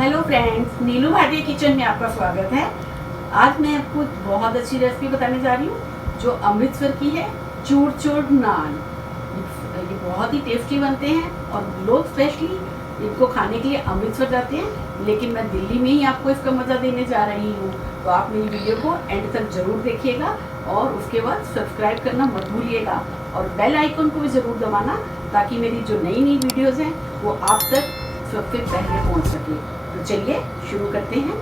Hello friends, नीलू भाटिया किचन में आपका स्वागत है। आज मैं आपको बहुत अच्छी रेसिपी बताने जा रही हूँ जो अमृतसर की है, चूर चूर नान। ये बहुत ही टेस्टी बनते हैं और लोग स्पेशली इनको खाने के लिए अमृतसर जाते हैं, लेकिन मैं दिल्ली में ही आपको इसका मज़ा देने जा रही हूँ। तो आप मेरी वीडियो को एंड तक ज़रूर देखिएगा और उसके बाद सब्सक्राइब करना मत भूलिएगा और बेल आइकन को भी ज़रूर दबाना, ताकि मेरी जो नई नई वीडियोज़ हैं वो आप तक सबसे पहले पहुँच सके। तो चलिए शुरू करते हैं।